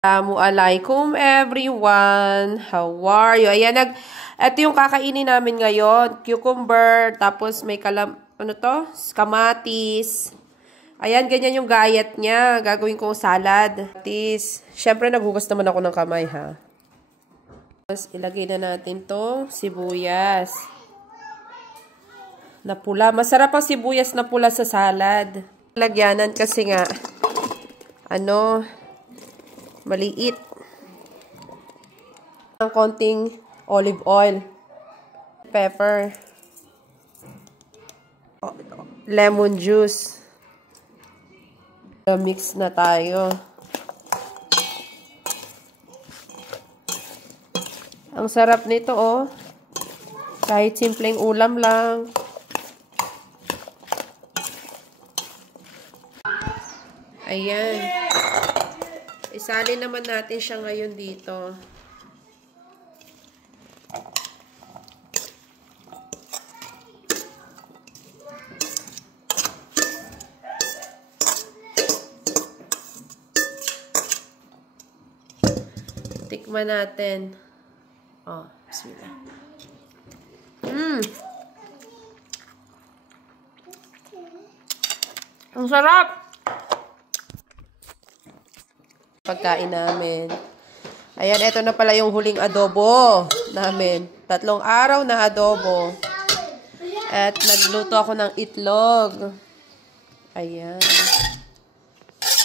Assalamualaikum everyone. How are you? Ayan, ito yung kakainin namin ngayon. Cucumber, tapos may kamatis. Ayan, ganyan yung gayat niya. Gagawin kong salad. Siyempre, naghugas naman ako ng kamay, ha? Tapos, ilagay na natin to sibuyas. Na pula. Masarap ang sibuyas na pula sa salad. Lagyanan kasi nga, maliit. Ang konting olive oil. Pepper. Lemon juice. Mix na tayo. Ang sarap nito, oh. Kahit simpleng ulam lang. Ayan. Isali naman natin siya ngayon dito. Tikman natin. Oh, bismillah. Ang sarap! Pagkain namin. Ayan, ito na pala yung huling adobo namin. 3 araw na adobo. At nagluto ako ng itlog. Ayan.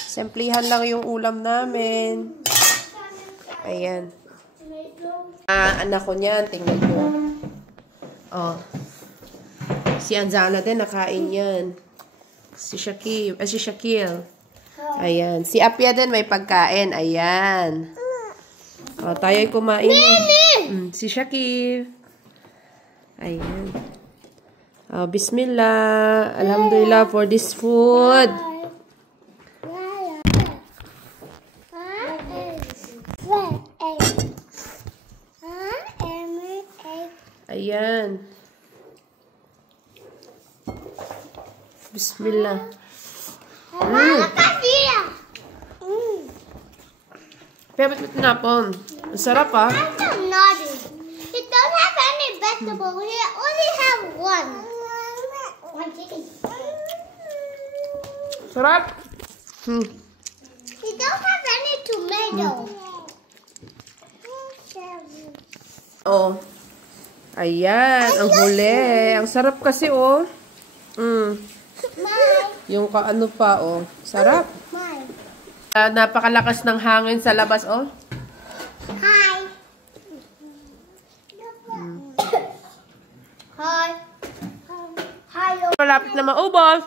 Simplihan lang yung ulam namin. Ayan. Anak ko niyan, tingnan nyo. Oh. Si Anzana din, nakain yan. Si Shakil. Ayan. Si Apia din may pagkain. Ayan. O, tayo'y kumain. Si Shakil. Ayan. O, bismillah. Alhamdulillah for this food. Ayan. Bismillah. Pepet ito na po. Ang sarap, ah. He don't have any vegetable. He only have one. One chicken. Sarap. He don't have any tomato. Oh. Ayan. Ang huli. Ang sarap kasi, oh. Yung kaano pa, oh. Sarap. Napakalakas ng hangin sa labas, oh. Hi. Hi. Hi. Malapit na maubos.